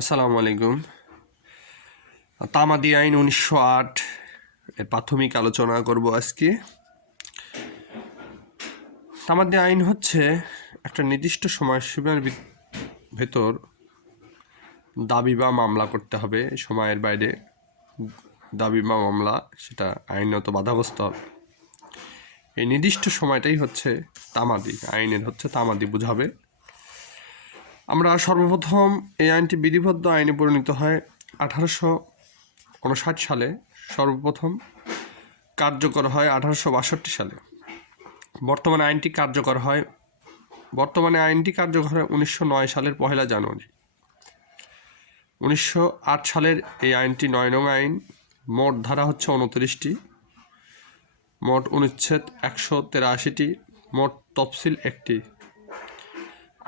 আসসালামু আলাইকুম। তামাদি আইন 1908 এর প্রাথমিক আলোচনা করব আজকে। তামাদি আইন হচ্ছে একটা নির্দিষ্ট সময়সীমার ভেতর দাবি বা মামলা করতে হবে। সময়ের বাইরে দাবি বা মামলা সেটা আইনত বাধাগ্রস্ত হবে। এই নির্দিষ্ট সময়টাই হচ্ছে তামাদি আইনের তামাদি বোঝাবে। আমরা সর্বপ্রথম এই আইনটি বিধিবদ্ধ আইনে পরিণত হয় 1859 সালে, সর্বপ্রথম কার্যকর হয় 1862 সালে। বর্তমানে আইনটি কার্যকর হয় 1909 সালের 1 জানুয়ারি। 1908 সালের এই আইনটি 9 নং আইন। মোট ধারা হচ্ছে 29টি, মোট অনুচ্ছেদ 183টি, মোট তফসিল 1টি।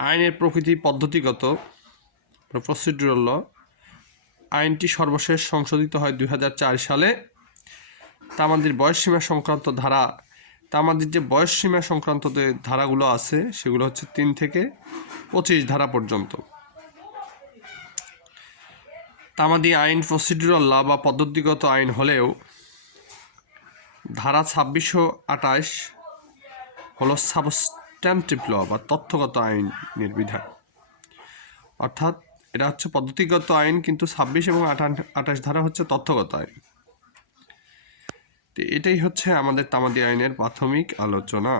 আইনের প্রকৃতি পদ্ধতিগত প্রসিডিউরাল ল। আইনটি সর্বশেষ সংশোধিত হয় 2004 সালে। তামাদির বয়সসীমা সংক্রান্ত ধারা, তামাদির যে বয়সসীমা সংক্রান্ত যে ধারাগুলো আছে সেগুলো হচ্ছে 3 থেকে 25 ধারা পর্যন্ত। তামাদি আইন প্রসিডিউরাল ল বা পদ্ধতিগত আইন হলেও ধারা 2628 হলো সাবস্ট্যান্টিভ ল বা তথ্যগত আইনের বিধান। অর্থাৎ এটা হচ্ছে পদ্ধতিগত আইন, কিন্তু 26 এবং 28 ধারা হচ্ছে তথ্যগত আইন। তো এটাই হচ্ছে আমাদের তামাদি আইনের প্রাথমিক আলোচনা।